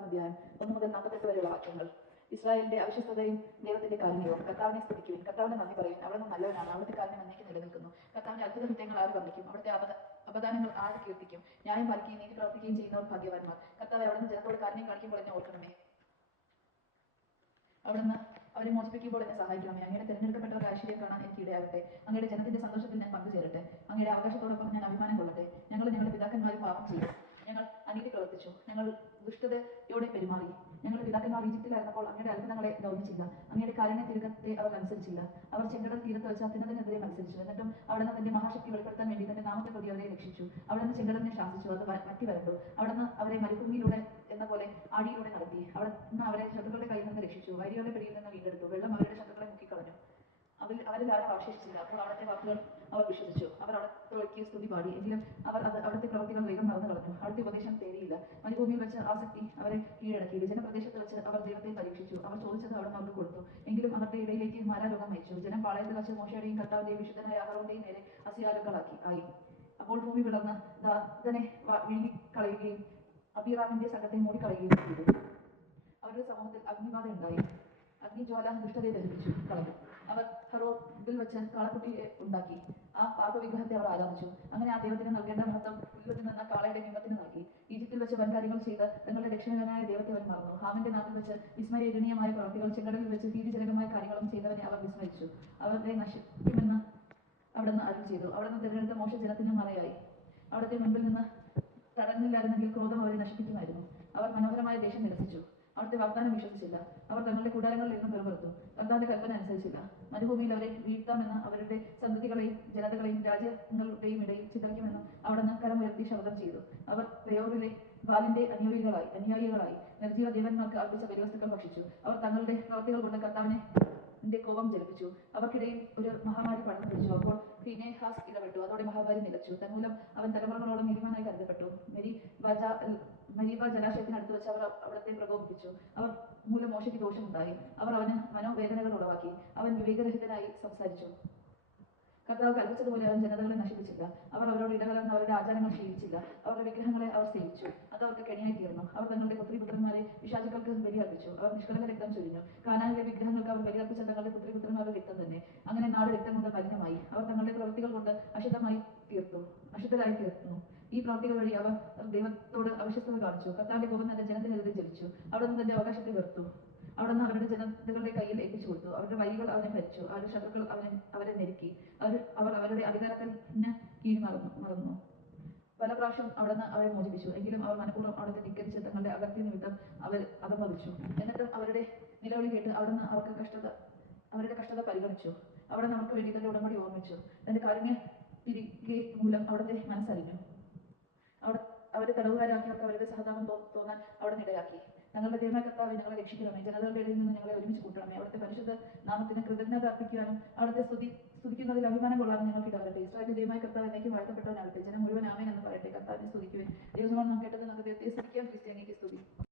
പത്താം അധ്യായം ഒന്ന് മുതൽ നാൽപ്പത്തെട്ട് വരെയുള്ള വാക്യങ്ങൾ. ഇസ്രായേലിന്റെ അവിശ്വസ്തതയും ദൈവത്തിന്റെ കാരുണ്യവും കർത്താവിനെ സ്തുതിക്കുവിൻ. കർത്താവിനെ നന്ദി പറയും അവിടുന്ന് നല്ലവനാണ്. അവിടുത്തെ കാരുണ്യം എന്നേക്ക് നിലനിൽക്കുന്നു. കർത്താവിന്റെ അത്ഭുത കൃത്യങ്ങൾ ആര് വർണിക്കും അവിടുത്തെ അപദ അപദാനങ്ങൾ ആര് കീർത്തിക്കും? ന്യായം പാലിക്കുകയും നീതി പ്രവർത്തിക്കുകയും ചെയ്യുന്നവർ ഭാഗ്യവാന്മാർ. കർത്താവ് അവിടുന്ന് ജനത്തോട് കാരുണ്യം കാണിക്കുമ്പോൾ എന്നെ ഓർക്കണമേ. അവിടുന്ന് അവരെ മോചിപ്പിക്കുമ്പോൾ എന്നെ സഹായിക്കണമേ. അങ്ങയുടെ തിരഞ്ഞെടുക്കപ്പെട്ടവരുടെ ആശ്ചര്യം കാണാൻ എനിക്ക് ഇടയാകട്ടെ. അങ്ങയുടെ ജനത്തിന്റെ സന്തോഷത്തിൽ ഞാൻ പങ്കുചേരട്ടെ. അങ്ങയുടെ അവകാശത്തോടൊപ്പം ഞാൻ അഭിമാനം കൊള്ളട്ടെ. ഞങ്ങൾ ഞങ്ങളുടെ പിതാക്കന്മാരും പാപം ചെയ്തു ഞങ്ങൾ അനീതി പ്രവർത്തിച്ചു. ഞങ്ങൾ ദുഷ്ടതയോടെ പെരുമാറി. ഞങ്ങളുടെ പിതാക്കന്മാർ ഈജിപ്തിലായിരുന്നപ്പോൾ അങ്ങയുടെ അത്ഭുതങ്ങളെ ഗൗനിച്ചില്ല അങ്ങയുടെ കാരുണ്യ തിരുകത്തെ അവർ അനുസരിച്ചില്ല. അവർ ചെങ്കടൽ തീരത്ത് വെച്ച് അത്യുന്നതിനെതിരെ മത്സരിച്ചു എന്നിട്ടും അവിടുന്ന് തന്റെ മഹാശക്തി വെളിപ്പെടുത്താൻ വേണ്ടി തന്റെ നാമത്തെ പ്രതി അവരെ രക്ഷിച്ചു. അവിടുന്ന് ചെങ്കടലിനെ ശാസിച്ചു. അത് മറ്റി വരണ്ടു വരണ്ടു. അവിടുന്ന് അവരെ മരുഭൂമിയിലൂടെ എന്ന പോലെ ആടിയിലൂടെ നടത്തി. അവിടുന്ന് അവരെ ശത്രുക്കളുടെ കയ്യിൽ നിന്ന് രക്ഷിച്ചു. വരിയുടെ പിടിയിൽ നിന്ന് വീണ്ടെടുത്തു. വെള്ളം അവരുടെ അവശേഷിച്ചില്ല. അപ്പോൾ അവിടുത്തെ വാക്കുകൾ അവർ വിശ്വസിച്ചു. അവർ അവിടത്തേക്ക് സ്തുതി പാടി. എങ്കിലും അവർ അത് അവിടുത്തെ പ്രവൃത്തികൾ വേഗം മറന്നു കളഞ്ഞു. അവിടുത്തെ ഉപദേശം തേടിയില്ല. മരുഭൂമിയിൽ വെച്ച് ആസക്തി അവരെ കീഴടക്കി. വിജനപ്രദേശത്ത് വെച്ച് അവർ ദൈവത്തെ പരീക്ഷിച്ചു. അവർ ചോദിച്ചത് അവിടെ അവർക്ക് കൊടുത്തു. എങ്കിലും അവരുടെ ഇടയിലേക്ക് മാരാരോഗം അയച്ചു ജനം പാളയത്തിൽ വെച്ച് മോശയുടെയും കർത്താവിന്റെയും വിശുദ്ധനായ അഹറോന്റെയും നേരെ അസിയാലുകളാക്കി. ആയി. അപ്പോൾ ഭൂമി വിളർന്ന് ദാതനെ വിഴുങ്ങിക്കളയുകയും അബീറാമിന്റെ സംഘത്തെ മൂടിക്കളയുകയും ചെയ്തു. അവരുടെ സമൂഹത്തിൽ അഗ്നിബാധ ഉണ്ടായി അഗ്നിജ്വാല ദുഷ്ടതയെ ധരിപ്പിച്ചു കളഞ്ഞു. അവർ ഹറോബിൽ വെച്ച് കാളക്കുട്ടിയെ ഉണ്ടാക്കി. ആ പാപവിഗ്രഹത്തെ അവർ ആരാധിച്ചു. അങ്ങനെ ആ ദൈവത്തിന് നൽകേണ്ട മഹത്വം പുല്ലുത്തിൽ നിന്ന് കാളയുടെ ബിംബത്തിന് നൽകി. ഈജിപ്തിൽ വെച്ച് വൻകാര്യങ്ങൾ ചെയ്ത് തങ്ങളുടെ രക്ഷകനായ ദൈവത്തെ അവർ മറന്നു. ഹാമിന്റെ നാട്ടിൽ വെച്ച് വിസ്മയജനീയമായ പ്രവർത്തികൾ ചെങ്കടലിൽ വെച്ച് ഭീതിജനകമായ കാര്യങ്ങളും ചെയ്തവരെ അവർ വിസ്മരിച്ചു. അവരുടെ നശിക്കുമെന്ന് അവിടുന്ന് അരുൾ ചെയ്തു. അവിടുന്ന് തിരഞ്ഞെടുത്ത മോശ ജനത്തിന് മറയായി. അവിടുത്തെ മുമ്പിൽ നിന്ന് തടഞ്ഞില്ലായിരുന്നെങ്കിൽ ക്രോധം അവരെ നശിപ്പിക്കുമായിരുന്നു. അവർ മനോഹരമായ ദേശം നിരസിച്ചു. അവിടുത്തെ വാഗ്ദാനം വിശ്വസിച്ചില്ല. അവർ തങ്ങളുടെ കൂടാരങ്ങളിൽ ഇരുന്ന് പിറപെടുത്തു കർത്താന്റെ കൽപ്പന അനുസരിച്ചില്ല. മരുഭൂമിയിൽ അവരെ വീഴ്ത്താമെന്ന് അവരുടെ സന്തതികളെയും ജനതകളെയും രാജ്യങ്ങളുടെയും ഇടയിൽ ചിതറിക്കുമെന്ന് അവിടുന്ന് കരമുയർത്തി ശബ്ദം ചെയ്തു. അവർ പ്രയോഗിലെ ബാലിന്റെ അനുയായികളായി അനുയായികളായി നിർജീവ ദേവന്മാർക്ക് അർപ്പിച്ച ബലിവസ്തുക്കൾ ഭക്ഷിച്ചു. അവർ തങ്ങളുടെ പ്രവർത്തികൾ കൊണ്ട് കർത്താവിനെ കോപം ജലിപ്പിച്ചു അവർക്കിടയിൽ ഒരു മഹാമാരി പടർന്നു പിടിച്ചു. അപ്പോൾ ഫിനേഹാസ് ഇടപെട്ടു. അതോടെ മഹാമാരി നിലച്ചു. തന്മൂലം അവൻ തലമുറകളോളം നീതിമാനായി കരുതപ്പെട്ടു. മെരി വജ മരീബ ജലാശയത്തിനടുത്ത് വെച്ച് അവർ അവിടത്തെ പ്രകോപിപ്പിച്ചു. അവർ മൂലം മോശയ്ക്ക് ദോഷമുണ്ടായി. അവർ അവന് മനോവേദനകൾ ഉളവാക്കി. അവൻ വിവേകരഹിതനായി സംസാരിച്ചു. കർത്താവ് കൽപ്പിച്ചതുപോലെ അവൻ ജനതകളെ നശിപ്പിച്ചില്ല. അവർ അവരോട് ഇടകലർന്ന് അവരുടെ ആചാരങ്ങൾ ശീലിച്ചില്ല. അവരുടെ വിഗ്രഹങ്ങളെ അവർ സേവിച്ചു. അത് അവർക്ക് കെണിയായി തീർന്നു. അവർ തങ്ങളുടെ പുത്രി പുത്രന്മാരെ വിശാചുക്കൾക്ക് ബലിയർപ്പിച്ചു. അവർ നിഷ്കളങ്ക രക്തം ചൊരിഞ്ഞു. കാനാനിലെ വിഗ്രഹങ്ങൾക്ക് അവർ ബലിയർപ്പിച്ച തങ്ങളുടെ പുത്രി പുത്രന്മാരുടെ രക്തം തന്നെ. അങ്ങനെ നാട് രക്തം കൊണ്ട് മലിനമായി. അവർ തങ്ങളുടെ പ്രവൃത്തികൾ കൊണ്ട് അശുദ്ധമായി തീർത്തു. അശുദ്ധരായി തീർന്നു ഈ പ്രവൃത്തികൾ വഴി അവർ ദൈവത്തോട് അവിശ്വസ്തത കാണിച്ചു. കർത്താവിന്റെ കോപം തന്റെ ജനത്തിനെതിരെ ജലിച്ചു അവിടെ നിന്ന് തന്റെ അവകാശത്തെ വെറുത്തു. അവിടെ നിന്ന് അവരുടെ ജനതകളുടെ കയ്യിൽ ഏൽപ്പിച്ചു കൊടുത്തു. അവരുടെ വഴികൾ അവരെ ഭരിച്ചു. അവരുടെ ശത്രുക്കൾ അവരെ അവരെ നെരുക്കി അവർ അവർ അവരുടെ അധികാരത്തിന് കീഴ് മറന്നു പല പ്രാവശ്യം അവിടെ നിന്ന് അവരെ മോചിപ്പിച്ചു. എങ്കിലും അവർ മനഃപൂർവം അവിടുത്തെ ധിക്കരിച്ച് തങ്ങളുടെ അകത്തി നിമിത്തം അവർ അതമതിച്ചു എന്നിട്ടും അവരുടെ നിലവിളി കേട്ട് അവിടെ നിന്ന് അവർക്ക് കഷ്ടത അവരുടെ കഷ്ടത പരിഗണിച്ചു. അവിടെ നിന്ന് അവർക്ക് വേണ്ടി തന്റെ ഉടമ്പടി ഓർമ്മിച്ചു. തന്റെ കാരുണ്യ തിരികെ മൂലം അവിടുത്തെ മനസ്സറിഞ്ഞു. തടവുകാരാക്കാത്ത അവരുടെ സഹതാപം തോന്നാൻ അവിടെ നിടയാക്കി ഞങ്ങളുടെ ദൈവമായ കർത്താവ് ഞങ്ങളെ രക്ഷിക്കണമേ. ജനതകളുടെ ഇടയിൽ നിന്ന് ഞങ്ങളെ ഒരുമിച്ച് കൂട്ടണമേ. അവിടുത്തെ പരിശുദ്ധ നാമത്തിന് കൃതജ്ഞത അർപ്പിക്കുവാനും അവിടുത്തെ സ്തുതി സ്തുതിക്കുന്നതിൽ അഭിമാനം കൊള്ളാതെ ഞങ്ങൾക്ക് ഇടവരട്ടെ. ഇസ്രായേലിന്റെ ദൈവമായ കർത്താവ് എന്നേക്ക് വാഴ്ത്തപ്പെട്ടവനാകട്ടെ. ജനം മുഴുവൻ ആമേൻ എന്ന് പറയട്ടെ. കർത്താവിനെ സ്തുതിക്കുവാൻ. ദൈവസമാണ് നാം കേട്ടത്